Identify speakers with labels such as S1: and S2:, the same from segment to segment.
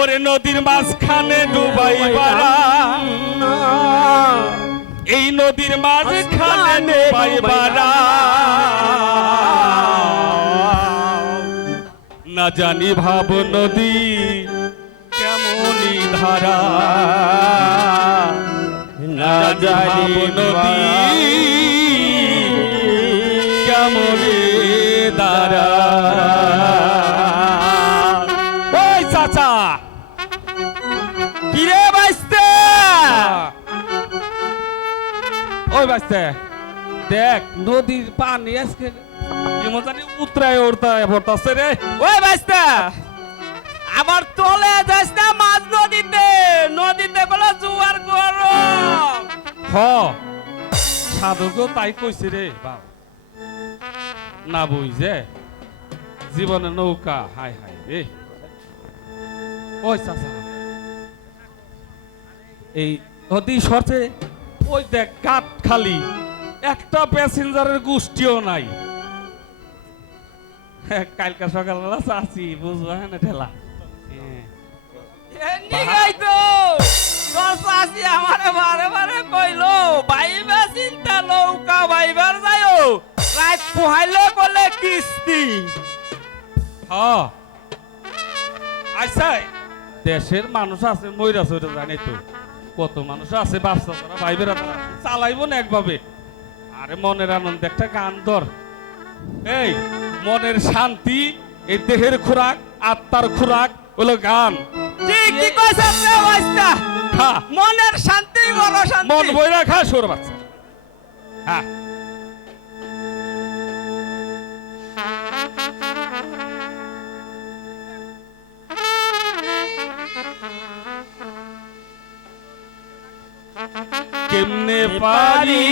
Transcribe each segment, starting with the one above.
S1: ওরে নদীর মাঝখানে ডুবাই বাড়া। এই নদীর মাঝখানে ডুবাই বাড়া। না জানি ভাব নদী কেমনই ধারা। না জানি নদী কেমনই ধারা ওই চাচা।
S2: কিরে বাইস্তে?
S1: ওই বাঁচতে দেখ, নদীর পানি আজকে কেমন জানি উতরায় উঠতায় পড়তাছে রে।
S2: ওই বাইস্তে, আমার তলে যাস না মাছ নদীতে নদীতে বলে জুয়ার গরম
S1: হ, সাধুকও তাই কইছে রে, বাবা। না বুঝে? জীবনে নৌকা হাই হাই রে। ওই চাচা এই নদী সরছে ওই দেখ কাঠ খালি একটা প্যাসেঞ্জারের গোষ্ঠীও নাই। হ্যাঁ, কালকা সকালবেলা চাচি বুঝবা হ্যাঁ না ঠেলা? হ্যাঁ।
S2: বারে বারে কইলো চিন্তা নৌকা পোহাইলে বলে কিস্তি।
S1: হ্যাঁ। আচ্ছা দেশের মানুষ আছে ময়রা সইরা জানি তো। কত মানুষ আছে বাচ্চা তারা ভাই বেড়া তারা চালাইব না একভাবে। আরে মনের আনন্দ একটা গান ধর। এই মনের শান্তি এই দেহের খোরাক আত্মার খোরাক হলো গান।
S2: ঠিক কি বাইস্তা মনের শান্তি বড় শান্তি।
S1: মন বইরা খা সোর বাচ্চা। হ্যাঁ। পারি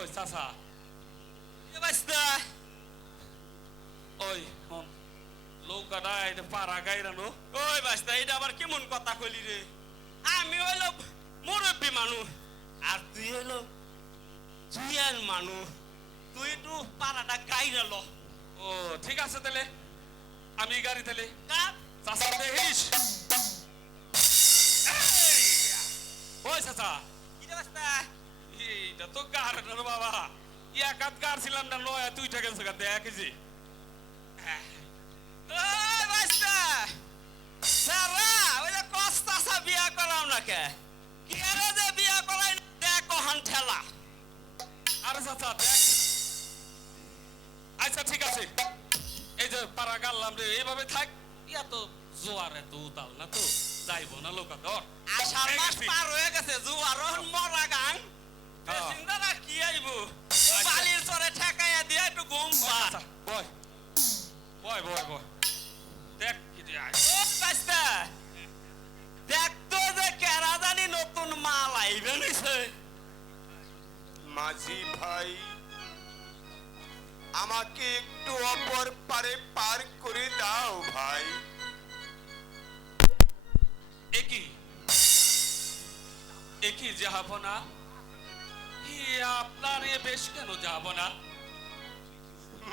S1: ওই চাচা ওই হন লৌকাটা এটা পাড়া গাইরানো
S2: ওই বাস্তা এটা আবার কেমন কথা কইলি রে আমি হইল মুরব্বী মানুষ আর তুই হইল জুয়ান মানুষ তুই একটু পাড়াটা গাইরাল
S1: ও ঠিক আছে তাহলে আমি গাড়ি তাহলে চাচা দেখিস! ওই চাচা
S2: কিরে বাস্তা
S1: এইটা তো গার না বাবা। এক হাত গার ছিলাম না নয় তুই টাকা গেছে দেখ যে।
S2: সারা ওই যে কস্তাসা বিয়া করাও না কি? আরে যে বিয়া করাই দেখ কহান ঠেলা।
S1: আরে চাচা দেখ। আচ্ছা ঠিক আছে। এই যে পাড়া গাললাম রে এইভাবে থাক। ইয়া তো জোয়ার এত উতাল না তো যাইবো না লোকা ধর
S2: আষাঢ় মাস পার হয়ে গেছে জুয়ার মরা গান চিন্তা কি আইব বালির চরে ঠেকাইয়া দিয়া একটু ঘুম পা
S1: বয় বয় বয় বয় দেখ কি যে আয়
S2: ও বাস্তা দেখ তো যে কেরা জানি নতুন মাল আইবে নিছে
S3: মাঝি ভাই আমাকে একটু অপর পারে পার করে দাও ভাই
S1: একই একই যাব না ই আপনার এ বেশ কেন যাব না?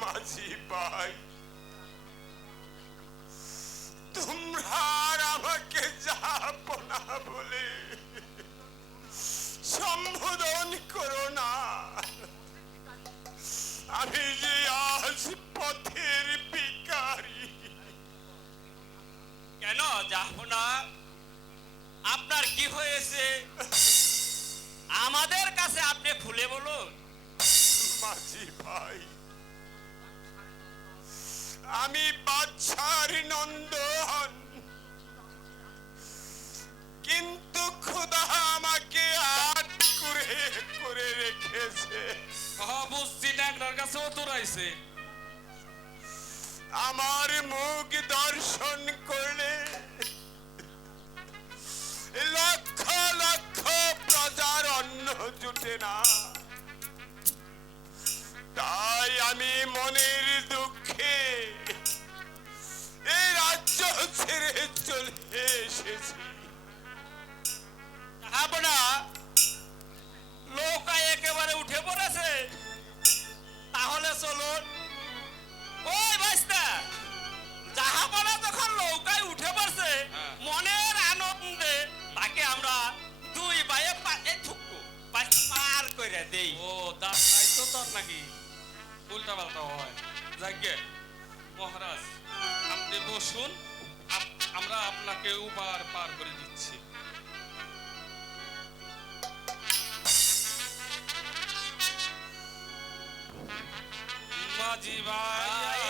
S3: মাঝি ভাই তোমরা আর আমাকে যাব না বলে সম্বোধন করো না। আমি যে আজ পথের ভিখারি।
S2: কেন যাব না? আপনার কি হয়েছে? আমাদের কাছে আপনি খুলে বলুন।
S3: মাঝি ভাই আমি বাচ্চার নন্দন। কিন্তু খুদা আমাকে আট করে করে রেখেছে।
S1: বুঝছি ন্যাংরার কাছে অতুরাইছে
S3: আমার মুখ দর্শন করলে
S1: তো নাকি? উল্টা পাল্টা হয়। যাকে মহারাজ, আপনি বসুন আমরা আপনাকে উপার পার করে দিচ্ছি। মাঝি ভাই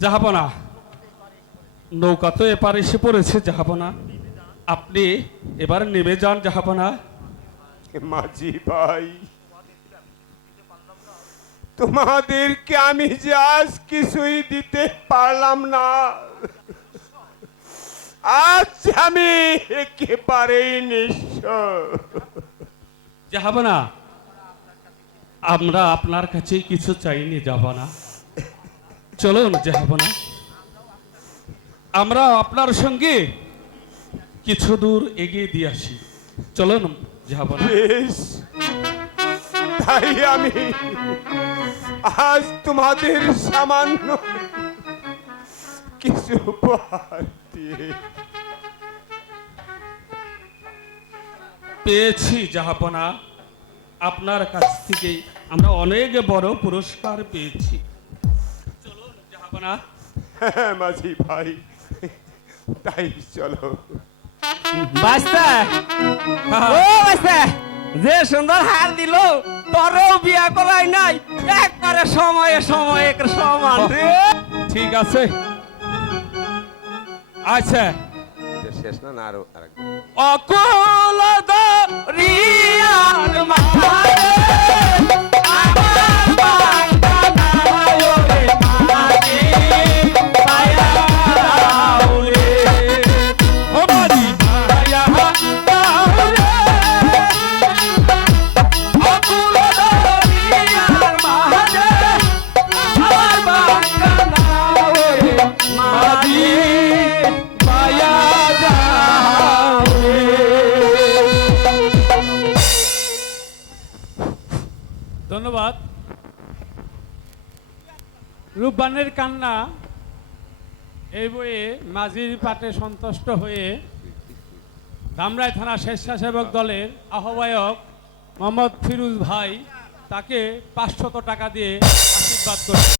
S1: জাহাপনা। নৌকা তো এপার এসে পড়েছে জাহাপনা। আপনি এবার নেমে যান জাহাপনা।
S3: মাঝি ভাই তোমাদেরকে আমি যে আজ কিছুই দিতে পারলাম না। আজ আমি একেবারেই নিঃস্ব।
S1: জাহাপনা আমরা আপনার কাছে কিছু চাইনি জাহাপনা। চলুন জাহাপনা আমরা আপনার সঙ্গে কিছু দূর এগিয়ে দিয়ে আসি। চলুন জাহাপনা
S3: বেশ তাই আমি আজ তোমাদের সামান্য কিছু উপহার দিয়ে
S1: পেয়েছি জাহাপনা আপনার কাছ থেকে আমরা অনেক বড় পুরস্কার পেয়েছি। চলুন জাহাপনা
S3: হ্যাঁ মাঝি ভাই। তাই চলো।
S2: বাস্তা ও বাস্তা যে সুন্দর হার দিল তোরও বিয়া করাই নাই। একবারে সময়ে সময়ে সমান রে।
S1: ঠিক আছে। আচ্ছা।
S3: শেষ না না আরও
S1: অকুল
S2: রিয়ার মারে
S4: রূপবানের কান্না এই বইয়ে মাঝির পাটে সন্তুষ্ট হয়ে ধামরাই থানা স্বেচ্ছাসেবক দলের আহ্বায়ক মোহাম্মদ ফিরুজ ভাই তাকে পাঁচশত টাকা দিয়ে আশীর্বাদ করে